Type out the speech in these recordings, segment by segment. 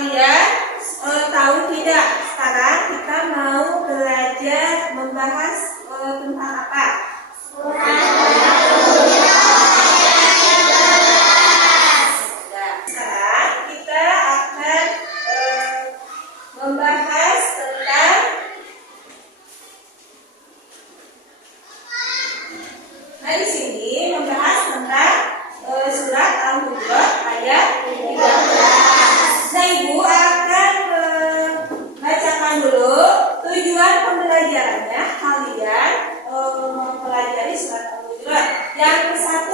kalian tahu tidak? Sekarang kita mau belajar membahas tentang apa? Sekarang kita akan membahas tentang di sini membahas tentang surat Al-Hujurat ayat 13. Nah, Ibu akan bacakan dulu tujuan pembelajarannya. Kalian mempelajari surat Al-Hujurat. Yang ke-1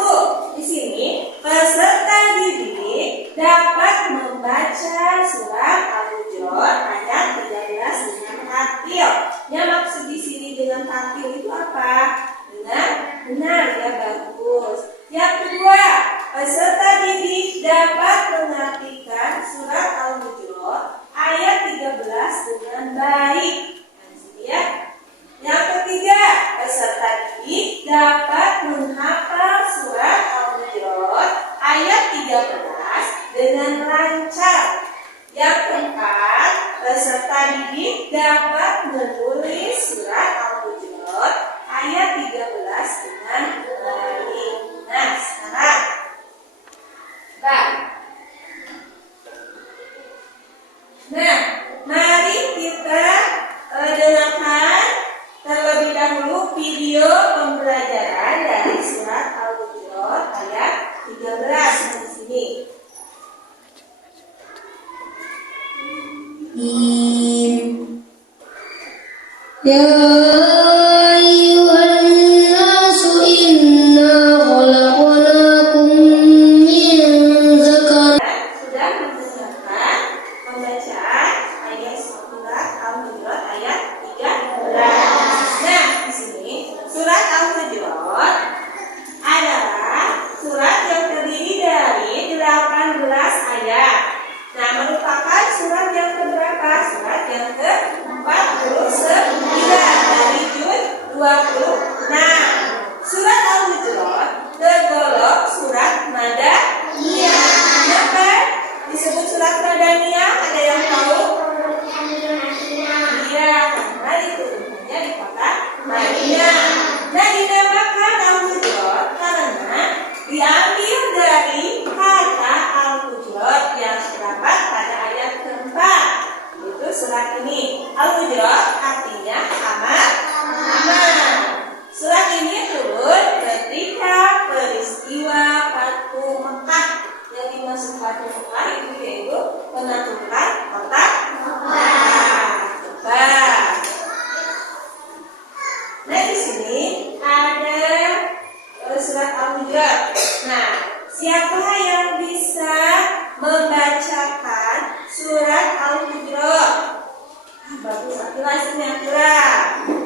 di sini, peserta didik dapat membaca surat Al-Hujurat ayat 13 dengan tartil. Yang maksud di sini dengan tartil itu apa? Dengan benar, ya, bagus. Yang kedua, peserta didik dapat mengartikan surat Al-Hujurat ayat 13 dengan baik. Nah, di sini ya. Yang ketiga, peserta didik dapat menghafal surat Al-Hujurat ayat 13 dengan lancar. Yang keempat, peserta didik dapat menulis surat Al-Hujurat ayat 13 dengan baik. Nah, sekarang mari kita dengarkan terlebih dahulu video pembelajaran dari surat Al-Hujurat ayat 13 di sini. Ya Surat Al-Hujurat tergolong surat Madaniyah. Kenapa disebut surat Madaniyah? Ada yang tahu? Iya, karena diturunkannya di kota Madinah. Nah, dinamakan Al-Hujurat karena diambil dari kata Al-Hujurat yang terdapat pada ayat keempat. Itu surat ini. Al-Hujurat artinya kamar. Surat ini turun ketika peristiwa Fathu Mekah. Yang dimaksud Fathu Mekah itu yaitu penaklukan kota Mekah. Nah, di sini ada surat Al-Hujurat. Nah, siapa yang bisa membacakan surat Al-Hujurat? Bagus, langsung yang kurang.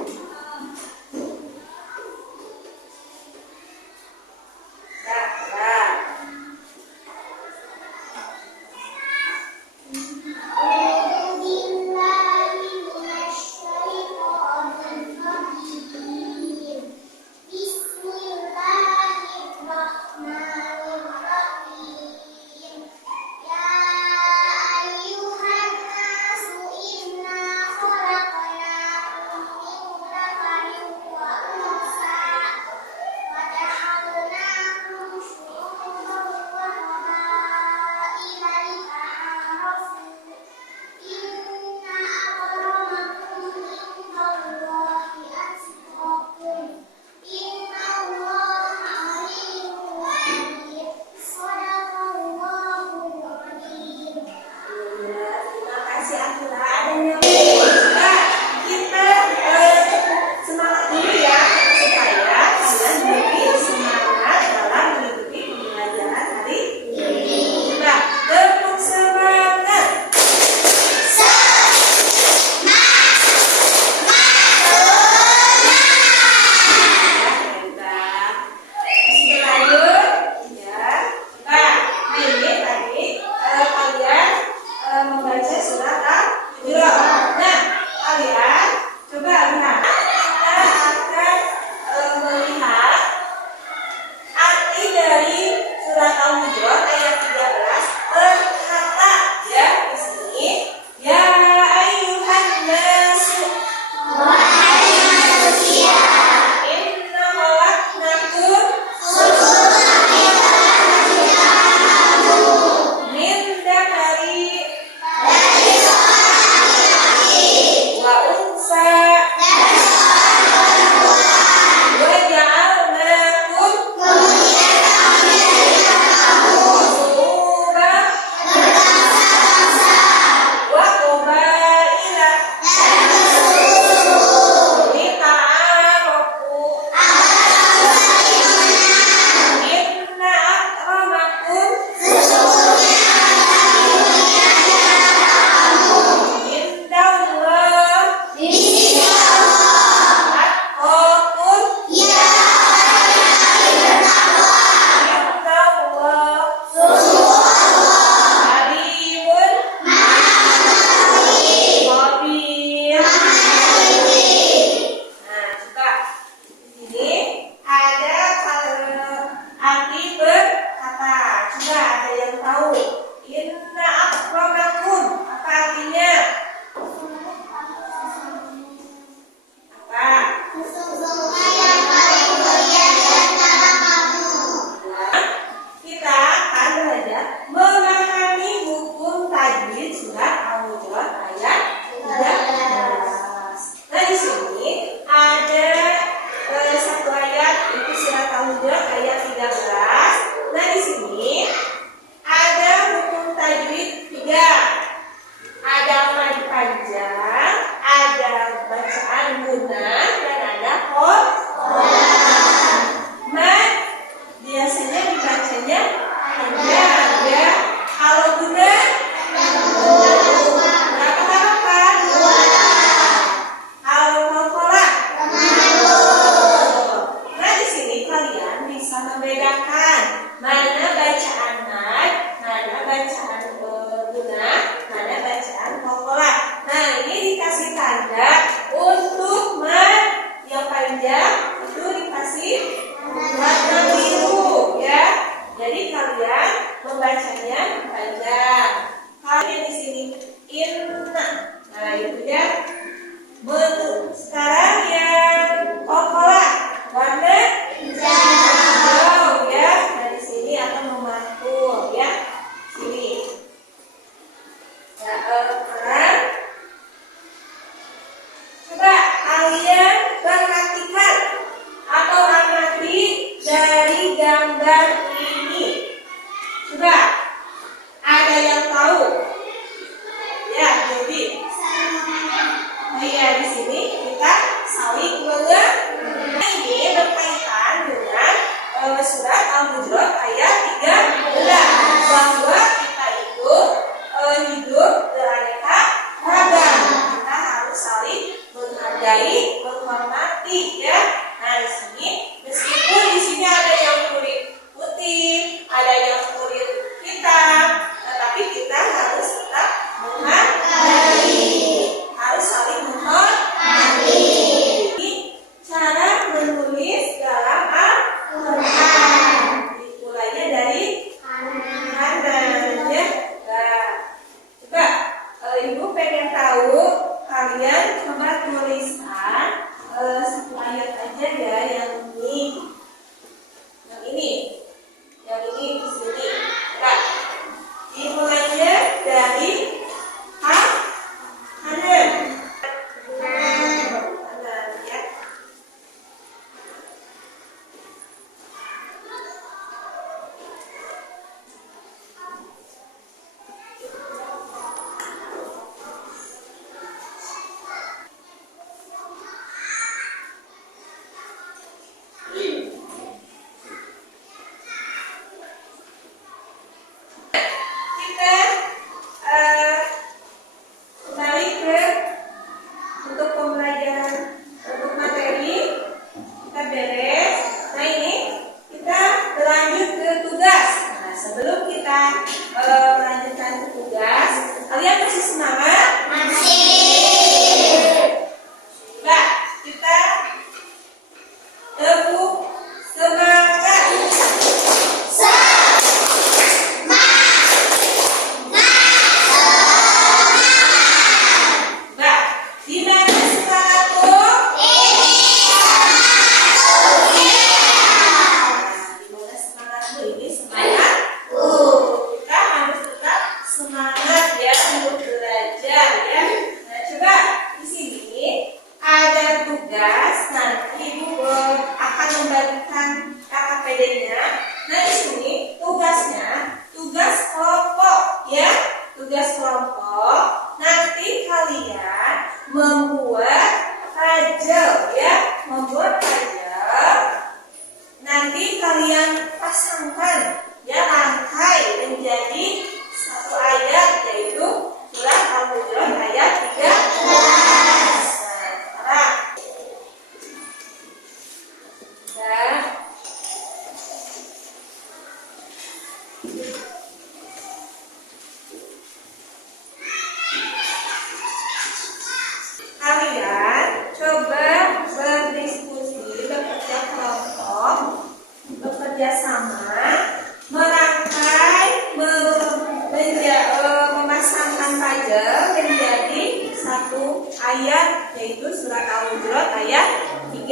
disegel menjadi satu ayat, yaitu surat Al-Hujurat ayat 13.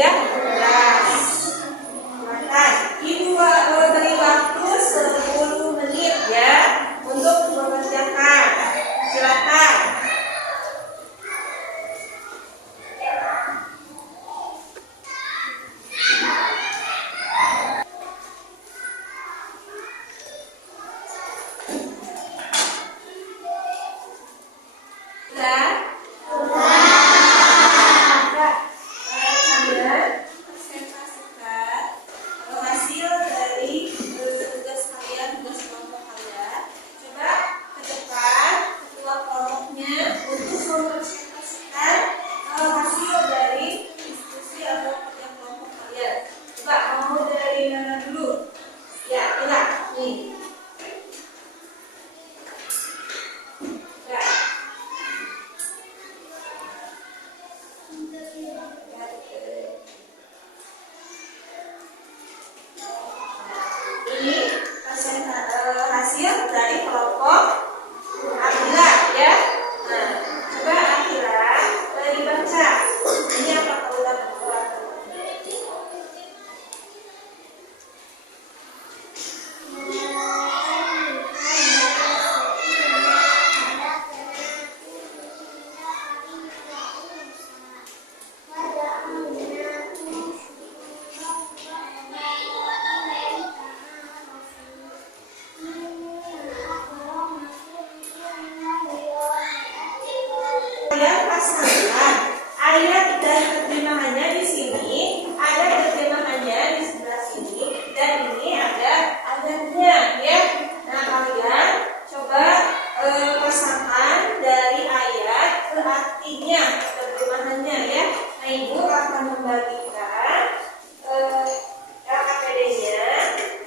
Silakan Ibu beri waktu 10 menit ya untuk mengerjakan. Silakan. Hasil dari kelompok Akila ya. Nah, coba Akila dibaca. Ini apa udah berbuat? Ayat dan terjemahannya di sini, ada terjemahannya di sebelah sini, dan ini ada ayatnya ya. Nah, kalian coba pasangkan dari ayat ke artinya, terjemahannya ya. Nah, Ibu akan membagikan LKPD-nya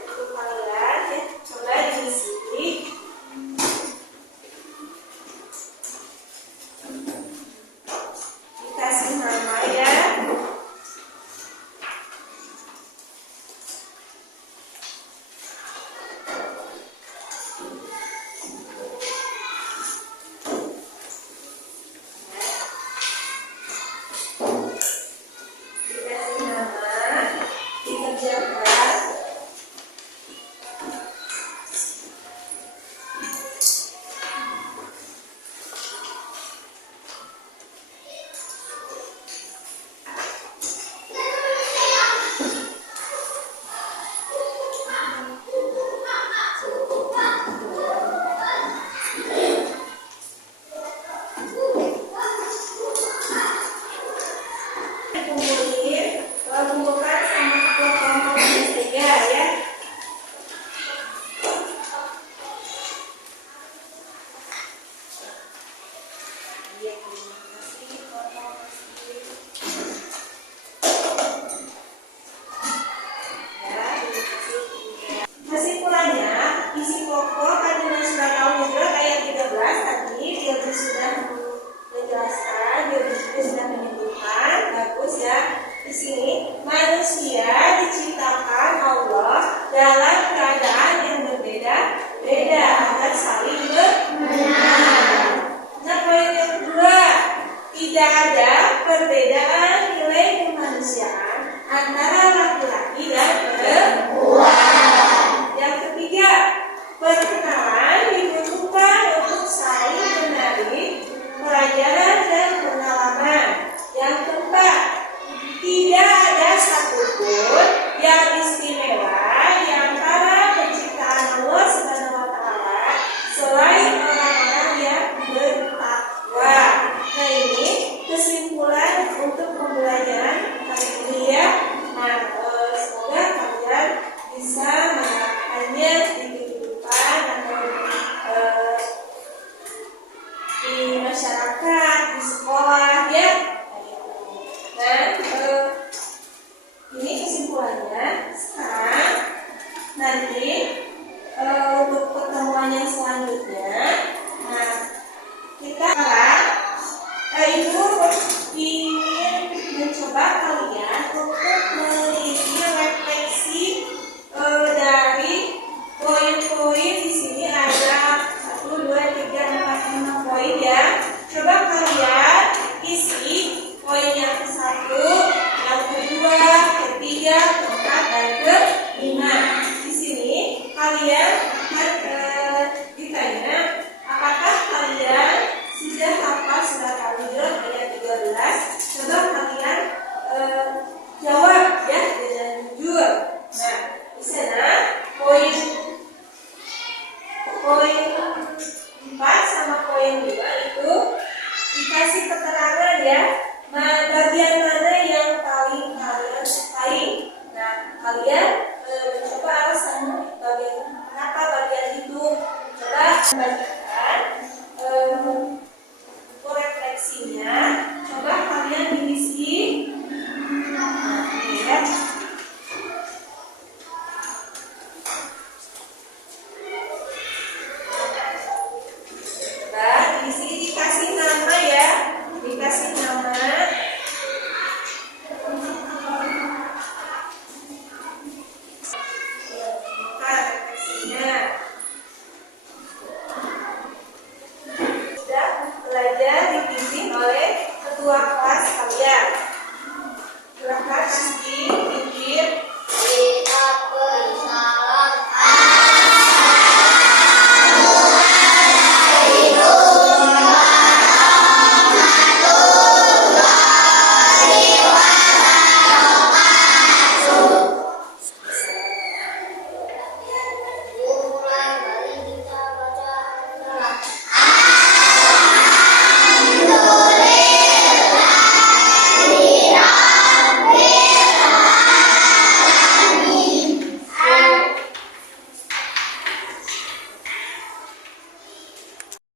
untuk kalian ya. Coba diisi. Kasih nama ya. Dikasih nama, dikerjakan. Kumpulkan sama kelompok saja ya. Kesimpulannya, isi pokok kandungan surat Al-Hujurat ayat 13 tadi dia sudah menjelaskan, dia sudah menyebutkan, bagus ya. Di sini manusia diciptakan Allah dalam keadaan yang berbeda-beda agar saling benar. Nah, poin yang kedua, tidak ada perbedaan nilai kemanusiaan antara laki-laki dan perempuan. Yang ketiga, perkenalan dibutuhkan untuk saling menarik pelajaran dan pengalaman. Yang keempat, tidak ada satupun yang istimewa di antara penciptaan Allah Subhanahu wa Ta'ala selain orang-orang yang bertakwa. Nah, ini kesimpulan untuk pembelajaran hari ini ya. Nah, 4 sama poin 2 itu dikasih keterangan ya, bagian mana yang paling kalian sukai. Nah, kalian mencoba alasannya bagian kenapa bagian itu. Coba